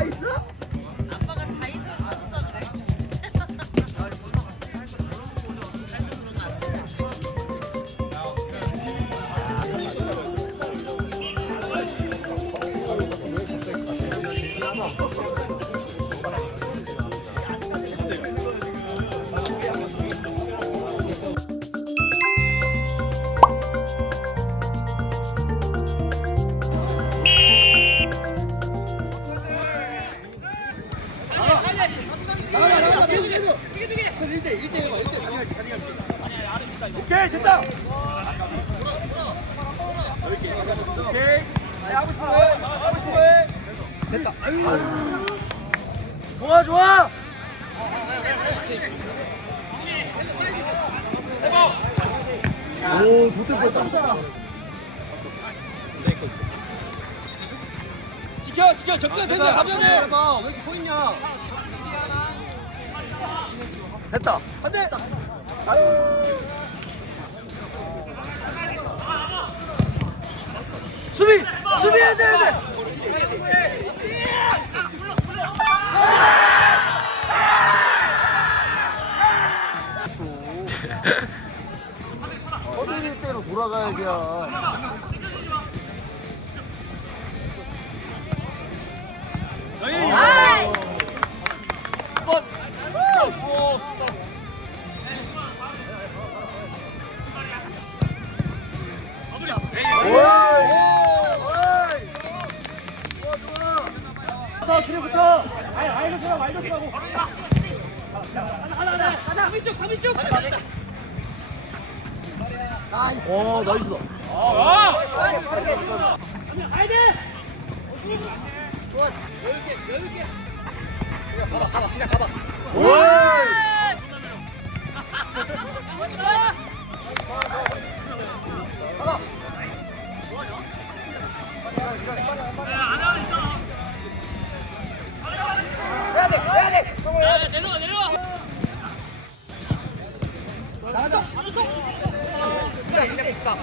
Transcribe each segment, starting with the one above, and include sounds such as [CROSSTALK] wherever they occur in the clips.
回数 좋아 좋아. 오 좋대 뺐다. 지켜 지켜. 적대 되지 가면해 봐왜 이렇게 서 있냐? 됐다. 안돼 아유 나이스. 내려와 내려와. 나가자. 바로 쏙 가.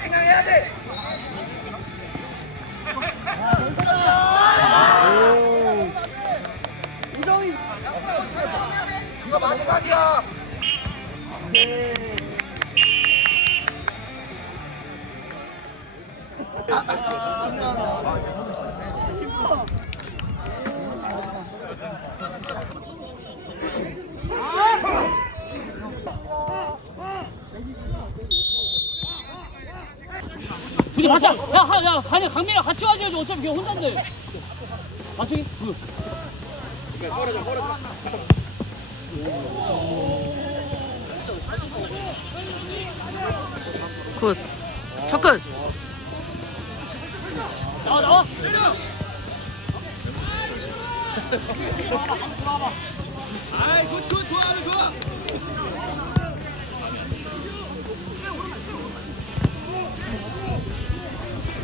그냥 해야 돼. 이정이 이거 마지막이야. 아, 아. 둘이 맞자. 야, 하, 야, 강민, 강민이랑 같이 와줘야지. 어차피 걔 혼잔데. 맞추기. 그. 굿. 굿. 접근. 나와, 나와. 아이, 굿, 굿, 좋아, 좋아.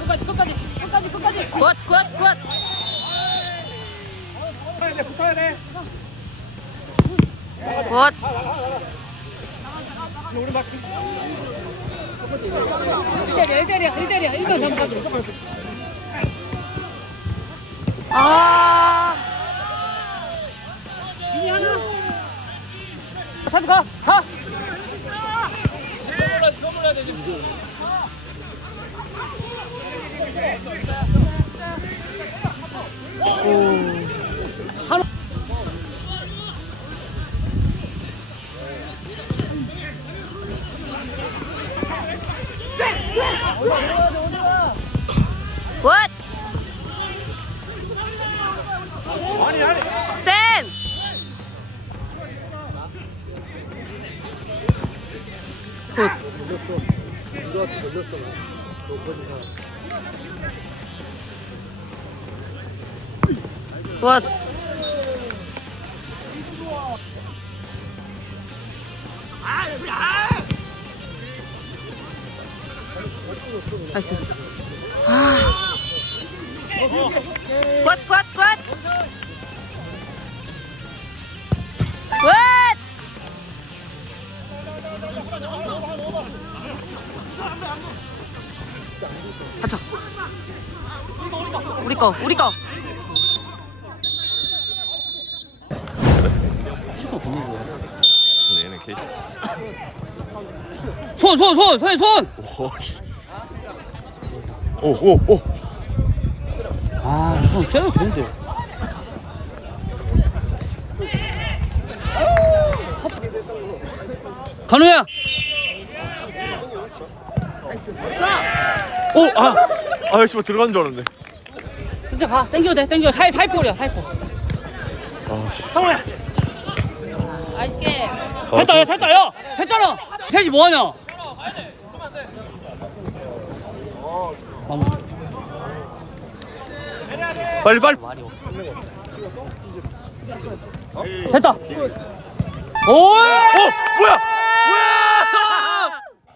끝까지 끝까지 끝까지 끝까지. 굿굿굿. 붙어야 돼 붙어야 돼 굿. 우리 막 1대1 1대1 1대1 1도 전까지 아. 이니 하나? 다시 가가. 너무 올라야 돼 지금. 오. 와. 나이스. 아. 굿, 굿, 굿. 거 우리 거 얘는 개. 손, 손, 손, 손, 손. 오 오 오. 아, 형 쟤는 좋은데. 간호야. 오 아. 아 씨발 들어간 줄 알았네. 진짜 가. 땡겨도 돼. 땡겨. 살 살볼이야. 살볼. 아 씨. 상호야. 나이스 게임 됐다, 야, 됐다, 야. 됐잖아. 셋이 뭐 하냐? 마무리. 빨리 빨리. 됐다. 오! 어 뭐야 뭐야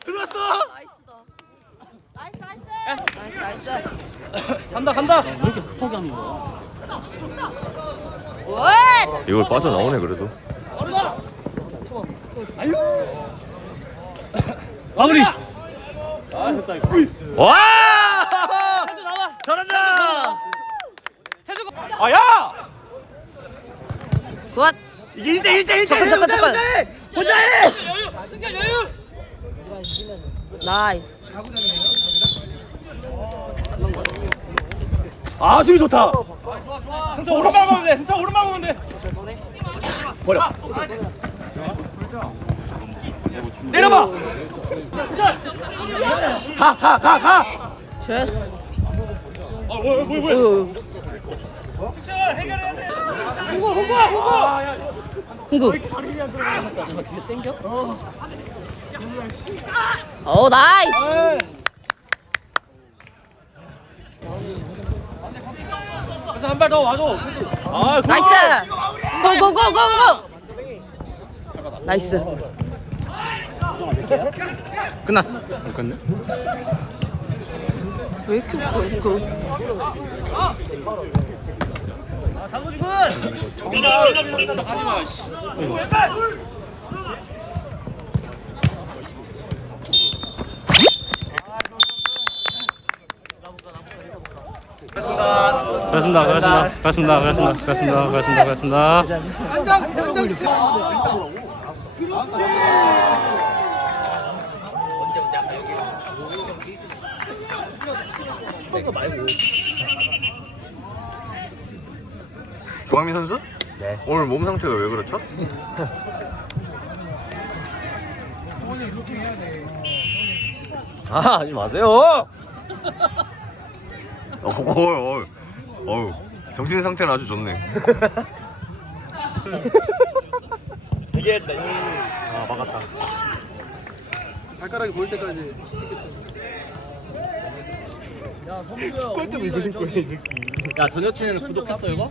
들어갔어. 나이스 나이스 간다, 간다. 왜 이렇게 급하게 하는 거야? 굿 이걸 빠져 나오네 그래도. [LAUGHS] 마무리. 와. 나와. 잘한다. 태주 거. 아야. 굿 이게 1대 1대 1대. 잠깐 잠깐 잠깐 혼자 해. 여유. 승자 여유. 나이 아 수비 좋다. 진짜 오른발 보면 돼. 진짜 오른발 보면 돼. 버려. 내려봐. 가, 가, 가, 가. 좋았어 아, 뭐야, 뭐야, 뭐야. 어휴, 해결해야 돼. 홍보, 홍보, 홍보. 흥구 뒤에서 땡겨? 오 나이스 그래서 한 발 더 와줘. 아, 그- 나이스. 고고고고고. 나이스. 끝났어. 왜 이렇게 웃고 있 고 그렇습니다. 그렇습니다. 그렇습니다. 그렇습니다. 그렇습니다. 그렇습니다. 그렇습니다. 조항민 선수? 네. 오늘 몸 상태가 왜 그렇죠? 아, 하지 마세요. 어, 어, 어우, 정신 상태는 아주 좋네. 이게 아, 막았다. 발가락이 보일 때까지. 축구할 때도 이거 신고 해, 이 새끼. 야, 전 여친은 구독했어, 이거?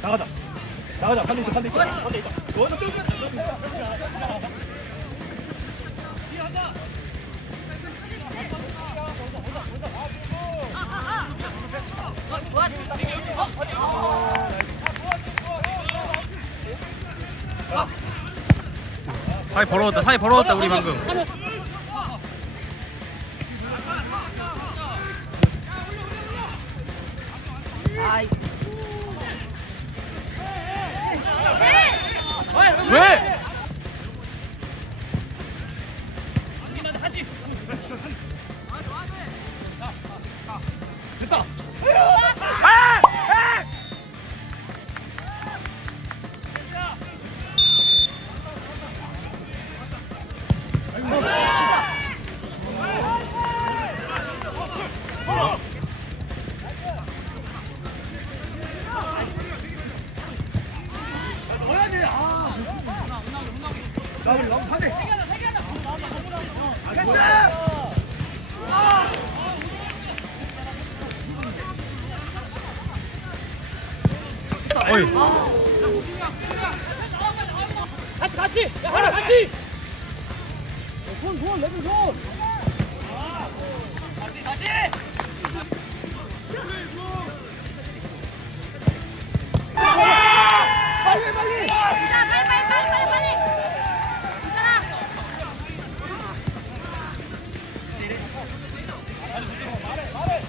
나가자. 나가자. 반대 있어, 반대 있어. 반대 있어. 원서 뚫겨. 사이 벌어졌다. 사이 벌어졌다. 우리 방금. 나이스 왜? 어이. 같이 같이. 야, 하나 같이. 손 손, 레벨 손. 다시 다시.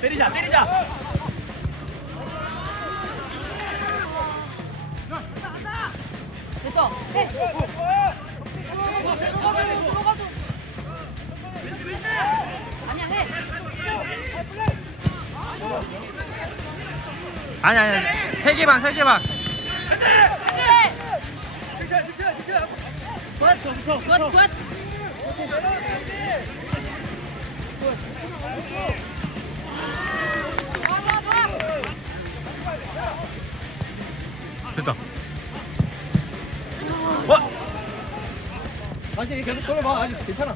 때리자 때리자 됐어. 해. 들어가줘. 아니야, 해. 아니 아니 세 개만 세 개만. 해. 승찬 승찬 승찬 굿, 굿. 좋 됐다. 다시 계속 돌려봐. 아직 괜찮아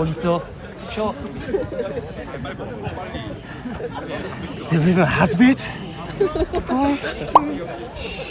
어디 있어 They have a heartbeat. [LAUGHS]